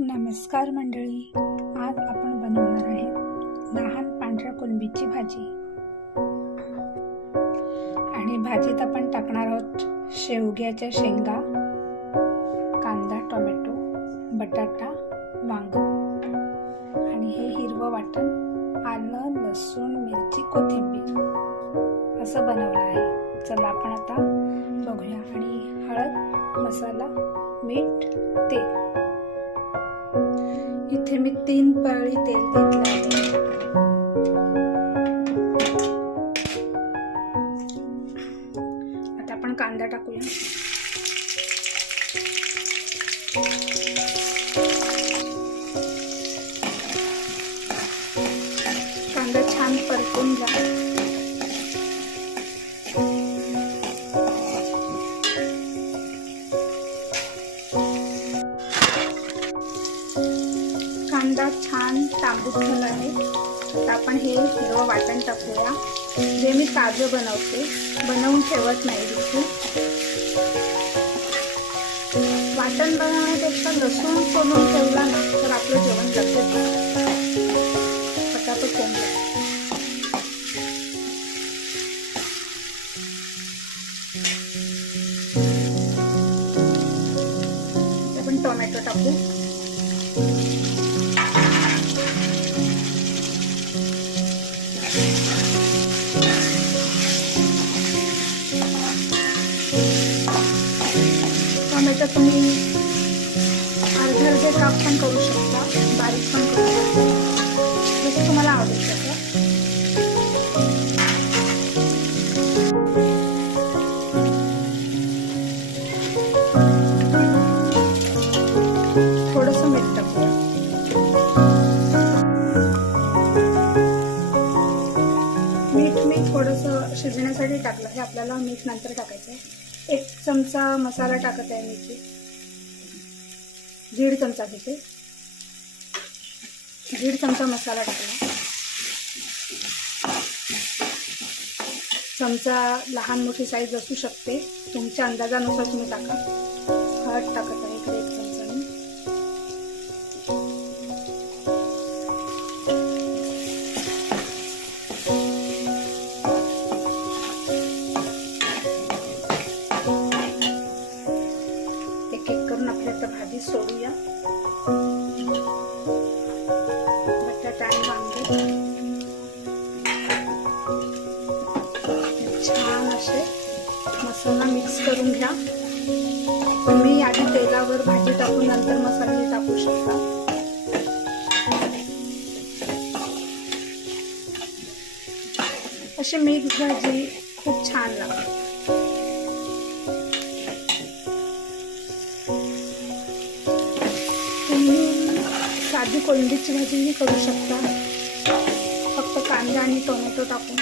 नमस्कार मंडळी आज आपण बनवणार आहे लहान पांढऱ्या कोलंबीची भाजी. आणि भाजीत आपण टाकणार आहोत शेवग्याच्या शेंगा कांदा टोमॅटो बटाटा वांग. आणि हे हिरवं वाटण आलं लसूण मिरची कोथिंबीर. असं बनवलं आहे. चला आपण आता बघूया. आणि हळद मसाला मीठ तेल. इथे मी तीन पाळी तेल घेतलं आहे. आता आपण कांदा टाकूया. कांदा छान परतून जा. कांदा छान तांबूस झाला आहे. तर आपण हे हिरवं वाटण टाकूया. जे मी ताजं बनवते बनवून ठेवत नाही बिलकुल वाटण बनवण्यापेक्षा लसूण सोलून ठेवला ना तर आपलं जेवण लक्षात पटापट होऊन टोमॅटो तुम्ही अर्धे अर्धे काप पण करू शकता. बारीक पण आपल्याला मीठ नंतर टाकायचं आहे. एक चमचा मसाला टाकत आहे मी दीड चमचा घेते. दीड चमचा मसाला टाकला. चमचा लहान मोठी साईज असू शकते. तुमच्या अंदाजानुसार तुम्ही टाका. हळद टाकत आहे इकडे एक चमचा मी. छान असे मसाला मिक्स करून घ्या. तुम्ही आधी तेलावर भाजी टाकून नंतर मसाले टाकू शकता. अशी मिक्स भाजी खूप छान लागते. तुम्ही साधी कोलंबीची भाजीही करू शकता. कांदा आणि टोमॅटो टाकून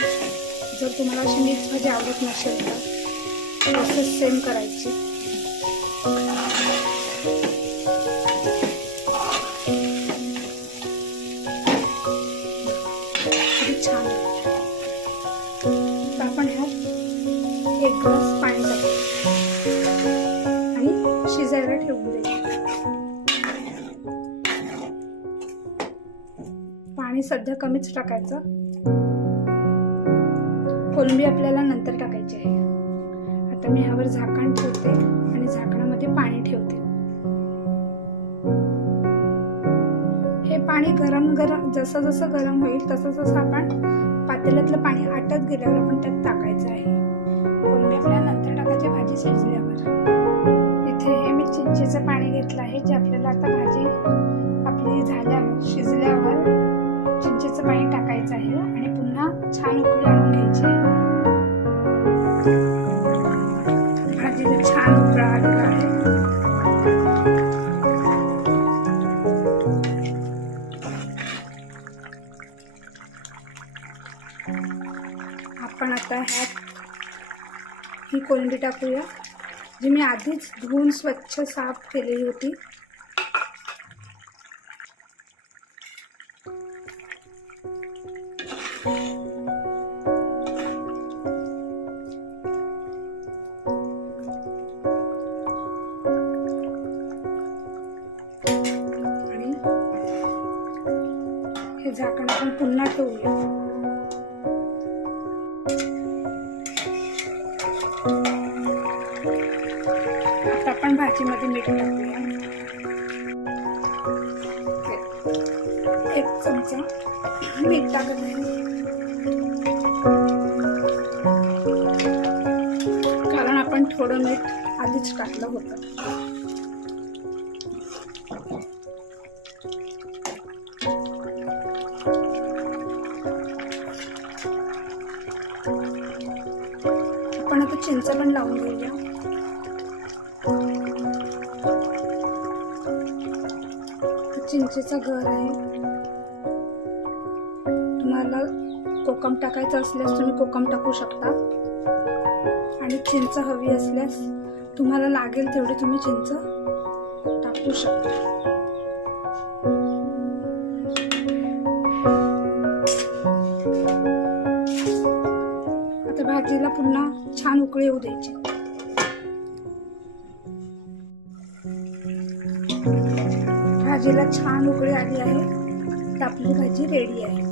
जर तुम्हाला अशी मिक्स भाजी आवडत नसेल तर तसंच सेम करायची. छान तर आपण ह्यात एक ग्लास पाणी टाकू. आणि शिजायला ठेवून द्यायचं पाणी सध्या कमीच टाकायचं. कोलंबी आपल्याला नंतर टाकायची आहे. आता मी ह्यावर झाकण ठेवते आणि झाकणामध्ये पाणी ठेवते. हे पाणी गरम गरम जसं जसं गरम होईल तसं तसं आपण पातेल्यातलं पाणी आटत गेल्यावर आपण त्यात टाकायचं आहे. कोलंबी आपल्याला नंतर टाकायची भाजी शिजल्यावर. इथे हे मी चिंचेचं पाणी घेतलं आहे जे आपल्याला आता भाजी आपली झाल्यावर शिजल्यावर चिंचेचं पाणी टाकायचं आहे आणि पुन्हा छान उकळी भाजीला छान उकळा आलेला आहे. आपण आता ह्यात ही कोलंबी टाकूया जी मी आधीच धुवून स्वच्छ साफ केलेली होती. आणि हे झाकण आपण पुन्हा ठेवूया. आता आपण भाजीमध्ये मीठ टाकूया. एक चमचा मीठ टाकत आहे कारण आपण थोडं मीठ आधीच टाकलं होतं. आपण आता चिंच पण लावून घेऊया. चिंचेचं चिंचेचा घर आहे. तुम्हाला कोकम टाकायचं असल्यास तुम्ही कोकम टाकू शकता. आणि चिंच हवी असल्यास तुम्हाला लागेल तेवढी तुम्ही चिंच टाकू शकता. पुन्हा छान उकळी येऊ द्यायची. भाजीला छान उकळी आली आहे. तर आपली भाजी रेडी आहे.